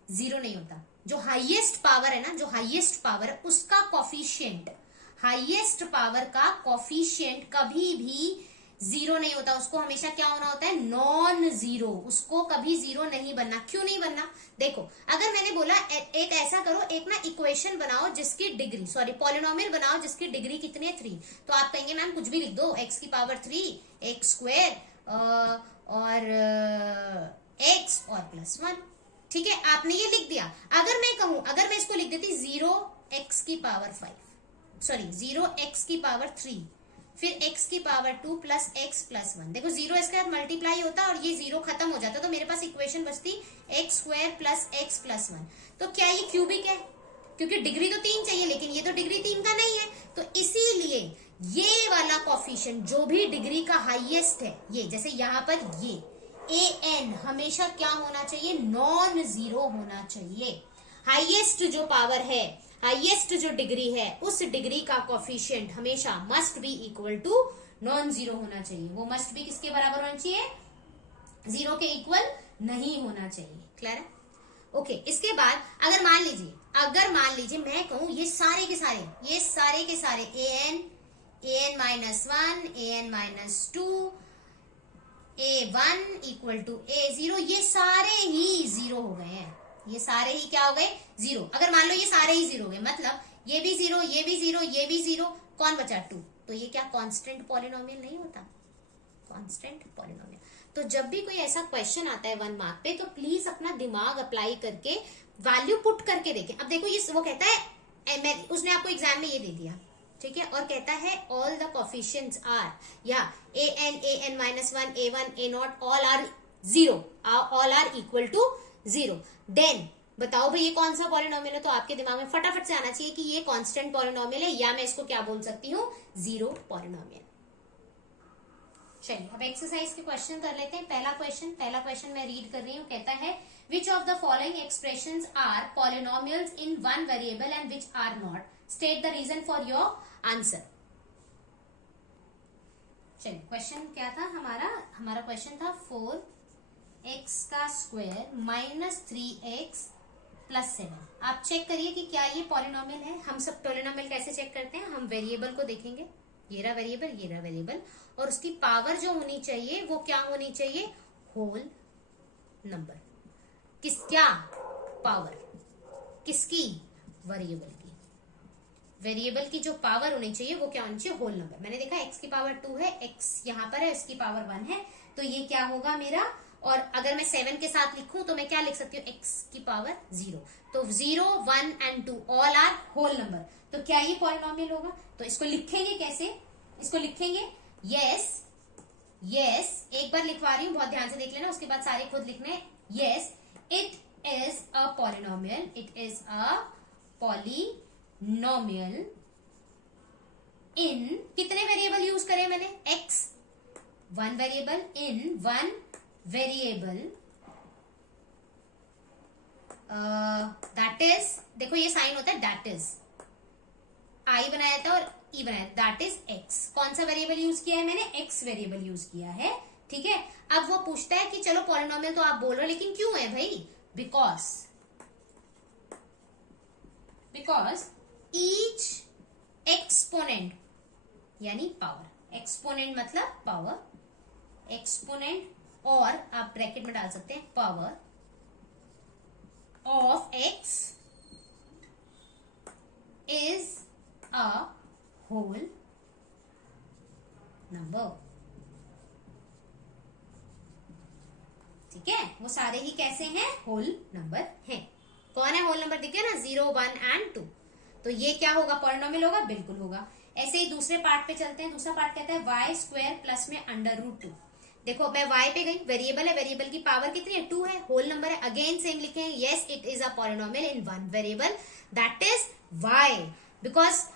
0 नहीं होता, जो हाईएस्ट पावर है ना, जो हाईएस्ट पावर है उसका कॉफिशिएंट, हाईएस्ट पावर का कॉफिशिएंट कभी भी 0 नहीं होता, उसको हमेशा क्या होना होता है नॉन जीरो, उसको कभी 0 नहीं बनना। क्यों नहीं बनना, देखो अगर मैंने बोला एक ऐसा करो, एक ना इक्वेशन बनाओ जिसकी डिग्री, सॉरी पॉलिनोमियल बनाओ जिसकी डिग्री कितनी है 3, तो आप कहेंगे मैम कुछ भी लिख दो, x की पावर 3 x स्क्वायर और x और प्लस 1, ठीक है आपने ये लिख दिया। अगर मैं कहूं, अगर मैं इसको लिख देती 0x की पावर 5, सॉरी 0x की पावर 3 फिर x की पावर 2 प्लस x प्लस 1, देखो 0 इसके साथ मल्टीप्लाई होता और ये 0 खत्म हो जाता, तो मेरे पास इक्वेशन बचती x square plus x plus 1। तो क्या ये क्यूबिक है, क्योंकि डिग्री तो 3 चाहिए, लेकिन ये तो डिग्री 3 का नहीं है, तो इसीलिए ये वाला कॉफिशिएंट जो भी डिग्री का हाईएस्ट है, ये जैसे यहाँ पर ये an हमेशा क्या होना चाहिए नॉन जीरो होना चाहिए। हाईएस्ट जो पावर है, हाईएस्ट जो डिग्री है, उस डिग्री का कॉफिशिएंट हमेशा must be equal to non zero होना चाहिए, वो मस्ट बी किसके बराबर होना चाहिए 0 के इक्वल नहीं होना चाहिए। क्लियर है, ओके। इसके बाद अगर मान लीजिए मैं कहूं ये सारे के सारे an minus 1 an minus 2 a1 equal to a0, ये सारे ही 0 हो गए हैं, ये सारे ही क्या हो गए 0। अगर मान लो ये सारे ही 0 हो गए, मतलब ये भी 0 ये भी 0 ये भी 0, कौन बचा 2, तो ये क्या कांस्टेंट पॉलिनोमियल नहीं होता, कांस्टेंट पॉलिनोमियल। तो जब भी कोई ऐसा क्वेश्चन आता है 1 मार्क पे, तो प्लीज अपना दिमाग अप्लाई करके वैल्यू पुट करके देखें। अब देखो ये वो कहता है, उसने आपको एग्जाम में ये दे दिया, ठीक है, और कहता है ऑल द कोफिशिएंट्स आर, या an minus 1 a1 a0 all are 0, all are equal to 0, then बताओ भाई ये कौन सा पॉलिनोमियल है, तो आपके दिमाग में फटाफट से आना चाहिए कि ये कांस्टेंट पॉलिनोमियल है, या मैं इसको क्या बोल सकती हूँ 0 पॉलिनोमियल। चलिए अब एक्सरसाइज के क्वेश्चन कर लेते हैं। पहला क्वेश्चन मैं रीड कर रही हूँ, कहता है which of the following expressions are polynomials in one variable and which are not, state the reason for your answer. चलिए क्वेश्चन क्या था हमारा क्वेश्चन था 4x का स्क्वायर माइनस 3x +7। आप चेक करिए कि क्या ये पॉलिनोमियल है। हम सब पॉलिनोमियल कैसे चेक करते हैं, हम वेरिएबल को देखेंगे, ये रहा वेरिएबल, ये रहा वेरिएबल, और उसकी पावर जो होनी चाहिए वो क्या होनी चाहिए, होल नंबर। क्या पावर किसकी, वेरिएबल की। वेरिएबल की जो पावर होनी चाहिए वो क्या होनी चाहिए, होल नंबर। मैंने देखा x की पावर 2 है, x यहाँ पर है, इसकी पावर 1 है, तो ये क्या होगा मेरा। और अगर मैं 7 के साथ लिखूं तो मैं क्या लिख सकती हूँ, x की पावर 0। तो 0, 1 and 2 all are whole number. तो क्या ये पॉलिनोमियल होगा। तो इसको लिखेंगे कैसे, इसको लिखेंगे यस, यस, एक बार लिखवा रही हूं, बहुत ध्यान से देख लेना, उसके बाद सारे खुद लिखने। Yes, it is a polynomial, it is a polynomial इन, कितने वेरिएबल यूज करे मैंने, x, 1 variable, in 1 variable, that is, देखो ये साइन होता है दैट इज, आई बनाया था और ई बनाया, दैट इज x। कौन सा वेरिएबल यूज किया है मैंने, x वेरिएबल यूज किया है, ठीक है। अब वो पूछता है कि चलो पॉलिनोमियल तो आप बोल रहे हो, लेकिन क्यों है भाई, बिकॉज ईच एक्सपोनेंट, यानी पावर, एक्सपोनेंट मतलब पावर, एक्सपोनेंट, और आप ब्रैकेट में डाल सकते हैं power of x is a whole number, ठीक है। वो सारे ही कैसे हैं, होल नंबर हैं। कौन है होल नंबर, दिखे ना, 0, 1 एंड 2। तो ये क्या होगा, पॉलिनोमियल होगा, बिल्कुल होगा। ऐसे ही दूसरे पार्ट पे चलते हैं। दूसरा पार्ट कहता है y स्क्वायर प्लस में √2। देखो मैं y पे गई, वेरिएबल है, वेरिएबल की पावर कितनी है, 2 है, होल नंबर है। अगेन सेम लिखेंगे, yes it is a polynomial in 1 variable, that is y। Because,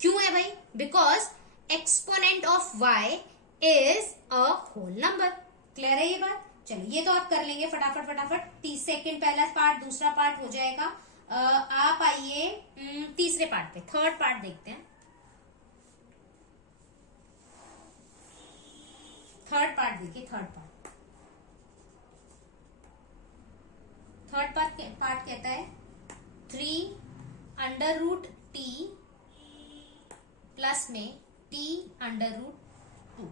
क्यों है भाई, because exponent of y is a whole number. Clear है ये बात। चलो ये तो आप कर लेंगे फटाफट फटाफट। 30 सेकेंड पहला पार्ट, दूसरा पार्ट हो जाएगा। आप आइए तीसरे पार्ट पे, थर्ड पार्ट देखते हैं। थर्ड पार्ट देखिए, थर्ड पार्ट कहता है 3√t प्लस में t√2,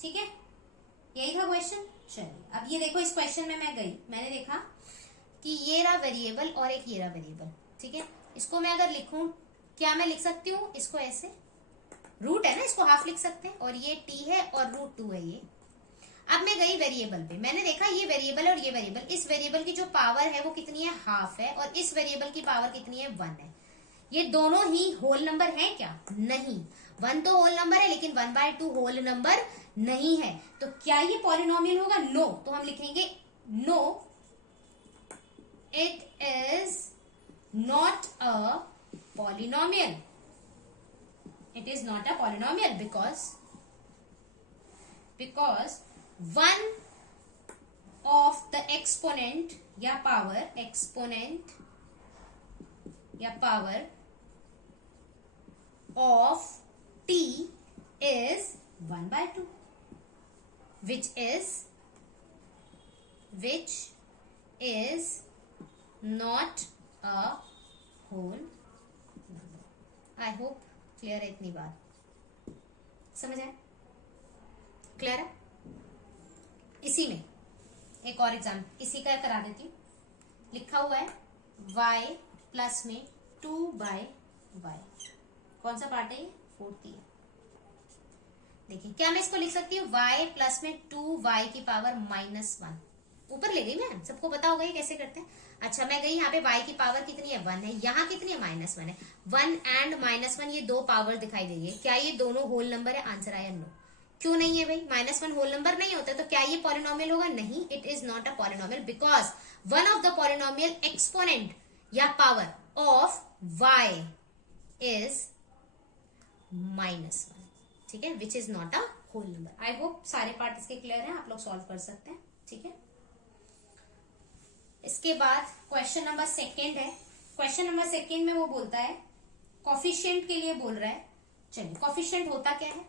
ठीक है। यही था क्वेश्चन। चलिए अब ये देखो, इस क्वेश्चन में मैं गई, मैंने देखा कि ये रहा वेरिएबल और एक ये रहा वेरिएबल, ठीक है। इसको मैं अगर लिखूं, क्या मैं लिख सकती हूँ इसको ऐसे, रूट है ना, इसको हाफ लिख सकते हैं, और ये t है और √2 है ये। अब मैं गई वेरिएबल पे, मैंने देखा ये वेरिएबल और ये वेरिएबल, इस वेरिएबल की जो पावर है वो कितनी है, हाफ है, और इस वेरिएबल की पावर कितनी है, 1 है। ये दोनों ही होल नंबर है क्या, नहीं। 1 तो होल नंबर है, लेकिन 1/2 होल नंबर नहीं है। तो क्या ये पॉलिनोमियल होगा, नो। तो हम लिखेंगे no, it is not a polynomial, it is not a polynomial because 1 of the exponent या power, exponent या power of t is 1/2, which is not a whole number. I hope clear है इतनी बात, समझ आए, क्लियर है। इसी में एक और एग्जाम इसी का करा देती हूँ। लिखा हुआ है y प्लस में 2/y, कौन सा पार्ट है ये, 4th है। देखिए क्या मैं इसको लिख सकती हूँ, y प्लस में 2y की पावर -1, ऊपर ले गई मैं, सबको पता होगा ये कैसे करते हैं। अच्छा मैं गई यहाँ पे y की पावर कितनी है, 1 है, यहाँ कितनी है, -1 है। 1 एंड -1 ये दो पावर दिखाई दे रही है, क्या ये दोनों होल नंबर है, आंसर आया नो। क्यों नहीं है भाई, -1 होल नंबर नहीं होता, तो क्या ये पॉलिनोमियल होगा, नहीं, it is not a polynomial, because one of the polynomial exponent या पावर ऑफ y इज -1, ठीक है, which is not a whole number. I hope सारे पार्ट इसके क्लियर हैं, आप लोग सॉल्व कर सकते हैं, ठीक है। इसके बाद क्वेश्चन नंबर 2 है। क्वेश्चन नंबर 2 में वो बोलता है, कॉफिशिएंट के लिए बोल रहा है। चलिए कॉफिशिएंट होता क्या है,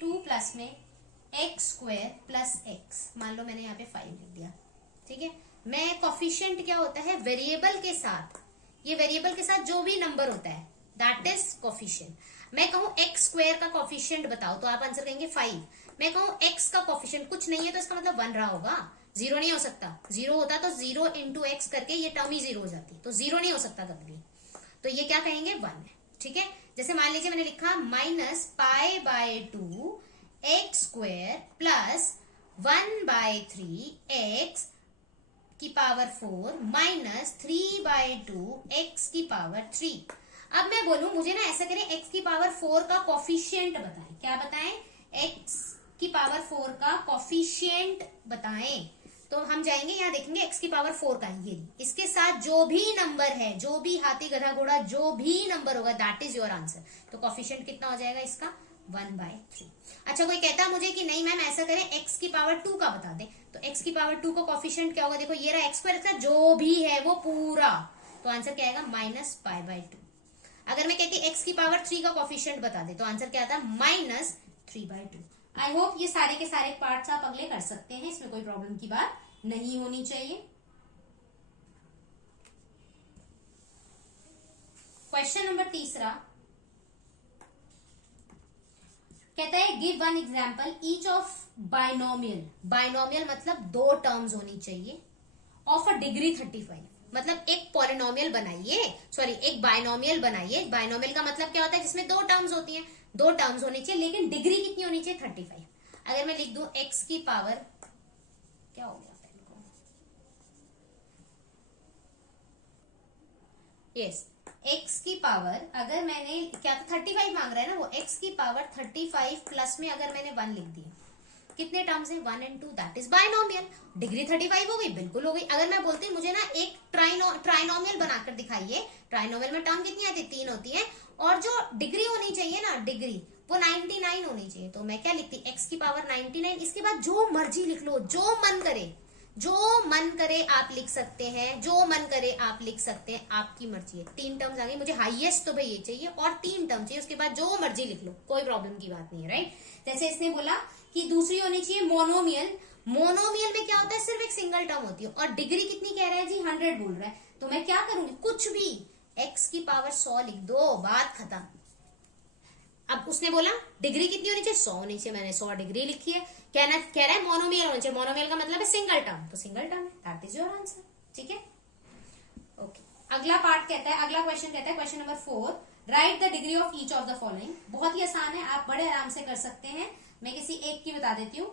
2 प्लस में x² प्लस x, मान लो मैंने यहाँ पे 5 लिख दिया, ठीक है। मैं कॉफिशिएंट क्या होता है, वेरिएबल के साथ, ये वेरिएबल के साथ जो भी नंबर होता है दैट इज कॉफिशिएंट। मैं कहूं एक्स स्क्वायर का कॉफिशिएंट बताओ तो आप आंसर कहेंगे 5। मैं कहूं एक्स का कॉफिशिएंट कुछ नहीं है तो इसका मतलब 1 रहा होगा, 0 नहीं हो सकता। 0 होता तो 0 इंटू एक्स करके ये टर्म ही 0 हो जाती, तो 0 नहीं हो सकता कभी भी। तो ये क्या कहेंगे, 1 है। ठीक है, जैसे मान लीजिए मैंने लिखा -π/2 एक्स स्क्वायर प्लस 1/3 एक्स की पावर 4 माइनस 3/2 एक्स की पावर 3। अब मैं बोलूं मुझे ना ऐसा करें, एक्स की पावर 4 का कॉफिशिएंट बताएं। क्या बताएं, एक्स की पावर 4 का कॉफिशिएंट बताएं। तो हम जाएंगे, यहाँ देखेंगे एक्स की पावर 4 का ये, इसके साथ जो भी नंबर है, जो भी हाथी गधा घोड़ा जो भी नंबर होगा दैट इज योर आंसर। तो कॉफिशिएंट कितना हो जाएगा इसका, 1/3। अच्छा, कोई कहता है मुझे कि नहीं मैम ऐसा करें एक्स की पावर 2 का बता दे, तो एक्स की पावर 2 का कॉफिशिएंट क्या होगा, देखो ये रहा एक्स स्क्वायर का जो भी है वो पूरा, तो आंसर क्या आएगा, -π/2। अगर मैं कहती एक्स की पावर 3 का कॉफिशिएंट बता दे तो आंसर क्या आता है, -3/2। आई होप ये सारे के सारे पार्ट्स आप अगले कर सकते हैं, इसमें कोई प्रॉब्लम की बात नहीं होनी चाहिए। क्वेश्चन नंबर 3 कहता है give one example each of binomial. Binomial मतलब 2 टर्म्स होनी चाहिए, ऑफ अ डिग्री 35। मतलब एक पॉलिनोमियल बनाइए, सॉरी एक बाइनोमियल बनाइए। बाइनोमियल का मतलब क्या होता है, जिसमें 2 टर्म्स होती हैं, 2 टर्म्स होनी चाहिए, लेकिन डिग्री कितनी होनी चाहिए, 35। अगर मैं लिख दूं एक्स की पावर, क्या हो गया पेन को, यस, एक्स की पावर, अगर मैंने क्या तो 35 मांग रहा है ना वो, एक्स की पावर 35 प्लस में अगर मैंने 1 लिख दिया, कितने टर्म्स है, 1 and 2, that is binomial. Degree 35 हो गई, बिल्कुल हो गई। अगर मैं बोलती हूँ मुझे ना एक ट्राइनोमियल बनाकर दिखाइए, ट्राइनोमियल में टर्म कितनी आती है, 3 होती है, और जो डिग्री होनी चाहिए ना, डिग्री वो 99 होनी चाहिए। तो मैं क्या लिखती, एक्स की पावर 99। इसके बाद जो मर्जी लिख लो, जो मन करे, जो मन करे आप लिख सकते हैं, जो मन करे आप लिख सकते हैं, आपकी मर्जी है। 3 टर्म्स आ गई, मुझे हाईएस्ट तो भाई ये चाहिए और 3 टर्म चाहिए, उसके बाद जो मर्जी लिख लो, कोई प्रॉब्लम की बात नहीं है, राइट। जैसे इसने बोला कि दूसरी होनी चाहिए मोनोमियल। मोनोमियल में क्या होता है, सिर्फ एक सिंगल टर्म होती है, और डिग्री कितनी कह रहा है जी, 100 बोल रहा है। तो मैं क्या करूंगी, कुछ भी एक्स की पावर 100 लिख दो, बात खत्म। अब उसने बोला डिग्री कितनी होनी चाहिए, 100 होनी चाहिए, मैंने 100 डिग्री लिखी है। कह रहा है मोनोमियल होना चाहिए, मोनोमियल का मतलब है सिंगल टर्म, तो सिंगल टर्म है, दैट इज योर आंसर। ठीक है, ओके। अगला पार्ट कहता है, अगला क्वेश्चन कहता है, question number 4, right the degree of each of the following. बहुत ही आसान है, आप बड़े आराम से कर सकते हैं। मैं किसी एक की बता देती हूँ।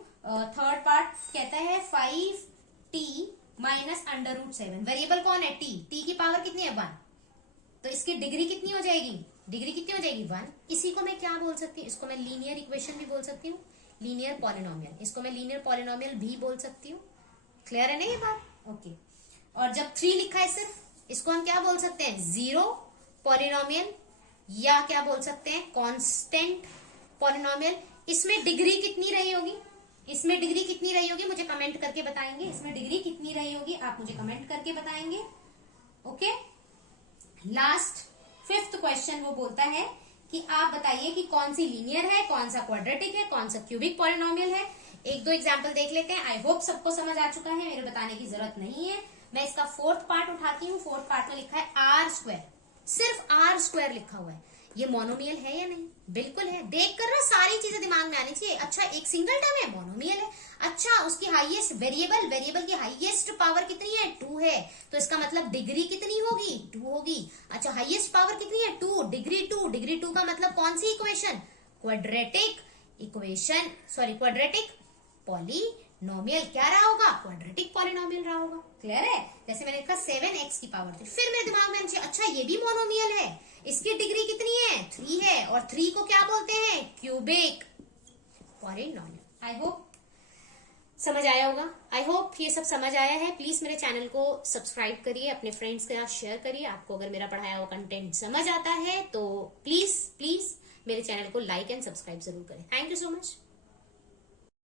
थर्ड पार्ट कहता है 5t माइनस √7। वेरिएबल कौन है, t की पावर कितनी है, 1। तो इसकी डिग्री कितनी हो जाएगी, डिग्री कितनी हो जाएगी, 1। इसी को मैं क्या बोल सकती हूँ, इसको मैं लीनियर इक्वेशन भी बोल सकती हूँ, लीनियर पॉलिनोमियल, इसको मैं लीनियर पॉलिनोमियल भी बोल सकती हूँ। क्लियर है ना ये बात, ओके। और जब 3 लिखा है सिर्फ, इसको हम क्या बोल सकते हैं, 0 पॉलिनोमियल, या क्या बोल सकते हैं, कांस्टेंट पॉलिनोमियल। इसमें डिग्री कितनी रही होगी, इसमें डिग्री कितनी रही होगी, मुझे कमेंट करके बताएंगे। इसमें डिग्री कितनी रही होगी आप मुझे कमेंट करके बताएंगे, ओके। लास्ट 5th क्वेश्चन वो बोलता है कि आप बताइए कि कौन सी लीनियर है, कौन सा क्वाड्रेटिक है, कौन सा क्यूबिक पॉलिनोमियल है। 1-2 एग्जाम्पल देख लेते हैं। आई होप सबको समझ आ चुका है, मेरे बताने की जरूरत नहीं है। मैं इसका 4th पार्ट उठाती हूँ। 4th पार्ट में लिखा है r², सिर्फ r² लिखा हुआ है। ये मोनोमियल है या नहीं, बिल्कुल है। देख कर ना सारी चीजें दिमाग में आनी चाहिए। अच्छा, एक सिंगल टर्म है, मोनोमियल है। अच्छा, उसकी हाईएस्ट वेरिएबल की हाईएस्ट पावर कितनी है, 2 है, तो इसका मतलब डिग्री कितनी होगी, 2 होगी। अच्छा, हाईएस्ट पावर कितनी है, 2, डिग्री 2, डिग्री 2 का मतलब कौन सी equation, quadratic equation, sorry quadratic polynomial. क्या रहा होगा, क्वाड्रेटिक पॉलिनोमियल रहा होगा। क्लियर है। जैसे मैंने लिखा 7x की पावर 3, फिर मेरे दिमाग में अच्छा ये भी मोनोमियल है, इसकी डिग्री कितनी है, 3 है, और 3 को क्या बोलते हैं, क्यूबिक पॉलिनोमियल। आई होप समझ आया होगा। आई होप ये सब समझ आया है। प्लीज मेरे चैनल को सब्सक्राइब करिए, अपने फ्रेंड्स के साथ शेयर करिए। आपको अगर मेरा पढ़ाया हुआ कंटेंट समझ आता है तो प्लीज मेरे चैनल को लाइक एंड सब्सक्राइब जरूर करें। Thank you so much.